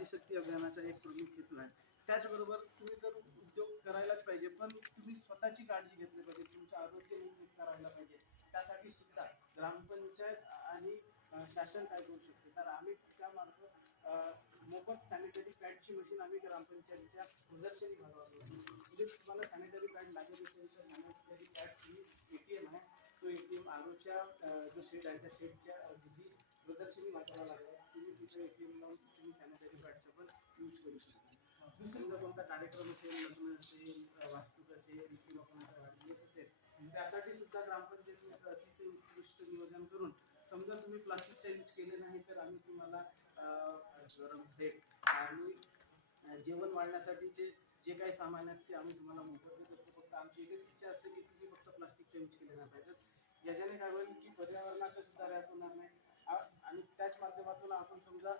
आदिशक्ती अभियानाचा एक प्रमुख हेतू आहे. त्याचबरोबर तुम्ही तर उद्योग करायलाच पाहिजे, पण तुम्ही स्वतःची काळजी घेतली पाहिजे, तुमचं आरोग्य नीट करायला पाहिजे. त्यासाठी सुद्धा ग्रामपंचायत आणि शासन काय करू शकते, तर आम्ही त्यामार्फत मोफत सॅनिटरी पॅडची मशीन आम्ही ग्रामपंचायतीच्या प्रदर्शनी भागावर म्हणजे तुम्हाला सॅनिटरी पॅड लागेल असेल तर सॅनिटरी पॅड तुम्ही ATM आहे तो ATM आरोच्या जो शेड आहे त्या शेडच्या जी प्रदर्शनी भागाला लागेल तुम्ही तिथे ATM लावून तुम्ही सॅनिटरी पॅडचा पण यूज करू शकता. दुसरीचा कोणता कार्यक्रम असेल, लग्न असेल, वास्तूक असेल किंवा कोणाचा वाढदिवस असेल त्यासाठी सुद्धा ग्रामपंचायतीने अतिशय उत्कृष्ट नियोजन करून समजा तुम्ही प्लास्टिकचा यूज केले नाही तर आम्ही तुम्हाला गरम सेट आणि जेवण वाढण्यासाठीचे जे काही सामान आहेत ते आम्ही तुम्हाला मोफत देत असतो. फक्त आमची एकच इच्छा असते की तुम्ही फक्त प्लास्टिकचा यूज केले नाही पाहिजेत. याच्याने काय होईल की पर्यावरणाचा सुद्धा ऱ्हास होणार नाही आणि त्याच माध्यमातून आपण समजा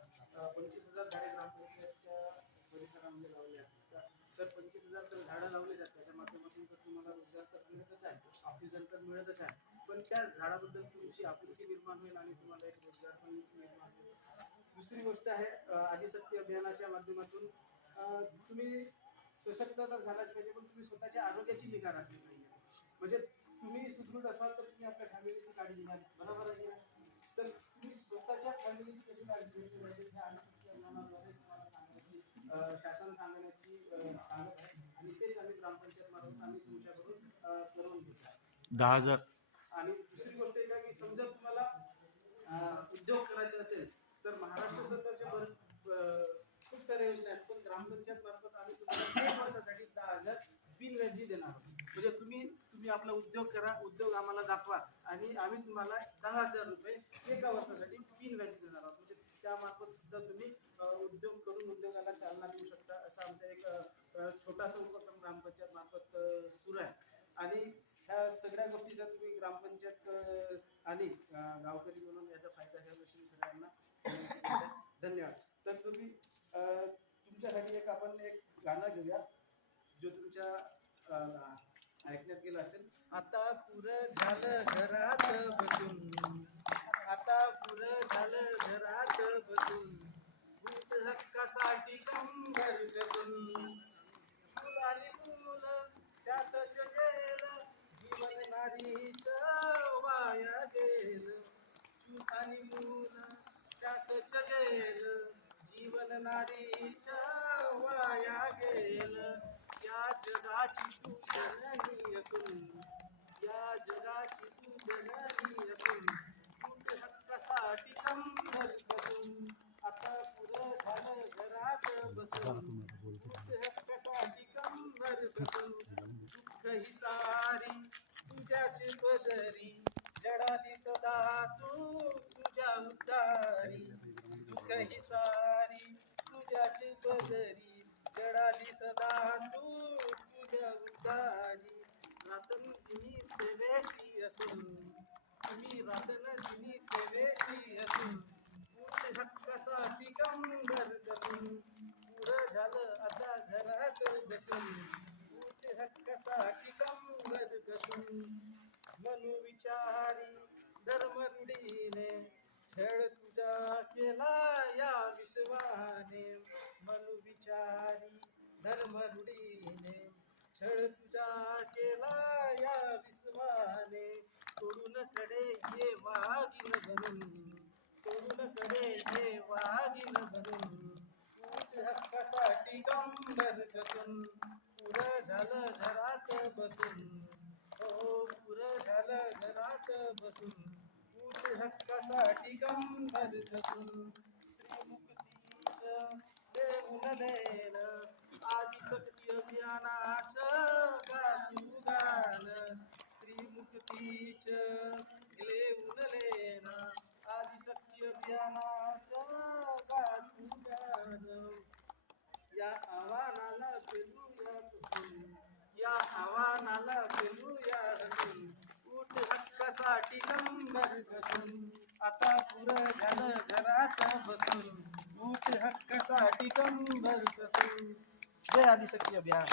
25,000 झाडे ग्रामपंचायतच्या परिसरामध्ये लावले आहेत तर 25,000 तर झाडं लावले जातात. त्याच्या माध्यमातून तर तुम्हाला रोजगार तर मिळतच आहे, ऑक्सिजन तर मिळतच आहे, पण त्या झाडाबद्दल तुमची आपुलकी निर्माण होईल आणि तुम्हाला एक रोजगार पण निर्माण होईल. दुसरी गोष्ट आहे आदिशक्ती अभियानाच्या माध्यमातून तुम्ही सशक्त तर झालाच पाहिजे, पण तुम्ही स्वतःच्या आरोग्याची निगा राखली पाहिजे. म्हणजे तुम्ही सुदृढ असाल तर तुम्ही आपल्या फॅमिलीची काळजी घ्याल, बरोबर आहे. तर तुम्ही स्वतःच्या फॅमिलीची कशी काळजी घेतली पाहिजे ह्या आदिशक्ती अभियानाद्वारे तुम्हाला सांगण्याची शासन सांगण्याची सांगत आहे आणि तेच आम्ही ग्रामपंचायत मार्फत आम्ही तुमच्याकडून करून घेतला 10,000. आणि दुसरी गोष्ट एक आहे की समजा तुम्हाला उद्योग करायचे असेल तर महाराष्ट्र सरकारच्या खूप साऱ्या योजना आहेत, पण ग्रामपंचायत मार्फत आम्ही तुम्हाला 1 वर्षासाठी 10,000 बिनव्याजी देणार आहोत. म्हणजे तुम्ही आपला उद्योग करा, उद्योग आम्हाला दाखवा आणि आम्ही तुम्हाला 10,000 रुपये 1 वर्षासाठी बिनव्याजी देणार आहोत. म्हणजे त्यामार्फत सुद्धा तुम्ही उद्योग करून उद्योगाला चालना देऊ शकता. असा आमचा एक छोटासा उपक्रम ग्रामपंचायत मार्फत सुरू आहे आणि ह्या सगळ्या गोष्टीचा तुम्ही ग्रामपंचायत आणि गावकरी म्हणून याचा फायदा घ्यावा अशी सगळ्यांना धन्यवाद. तर तुम्ही तुमच्यासाठी आपण एक गाणं घेऊया जो तुमच्या ऐकण्यात गेलं असेल. आता पुरं झालं घरात बसून, आता पुरं झालं घरात बसून, भूत हक्कासाठी कंबर कसून, चूल आणि मूल त्यातच गेलं, जीवन नारीचं वाया गेलं, चूल आणि मूल त्यातच गेलं, जीवन नारीचं वाया गेलं. या जगाची तू जननी असून, या जगाची तू जननी असून, भूत हक्कासाठी कंबर कसून, आता पुरं झालं घरात बसून, भूत हक्कासाठी कंबर कसून, दुःख ही सारी तुझ्याच पदरी, जडाली सदा तू तुझ्या उद्धारी, दुःख ही सारी तुझ्याच पदरी, जडाली सदा तू तुझ्या उद्धारी. रातनदिनी सेवेशी असून, तुम्ही रातनदिनी सेवेशी असून, भूत हक्कासाठी कंबर कसून, पुरं झालं आता घरात बसून, भूत हक्कासाठी कंबर कसून, मनु विचारी धर्मरूढीने छळ तुझा केला या विश्वाने, मनु विचारी धर्मरूढीने छळ तुझा केला या विश्वाने, तोडून कडे ये वाघीन बनून, तोडून कडे ये वाघीन बनून, भूत हक्कासाठी कंबर कसून, पुरं झालं घरात बसून, हो पुरं झालं घरात बसून, भूत हक्कासाठी कंबर कसून. स्त्रीमुक्तीचं देऊन देणं आदिशक्ती अभियानाचं गाजू गाणं, स्त्रीमुक्तीचं देऊन देणं आदिशक्ती अभियानाचं गाजू गाणं. या आव्हानाला पेलूया हसून, या आव्हानाला पेलूया हसून, उठ हक्कासाठी कंबर कसून, आता पुरं झालं घरात बसून, उठ हक्कासाठी कंबर कसून. जय आदिशक्ती अभियान.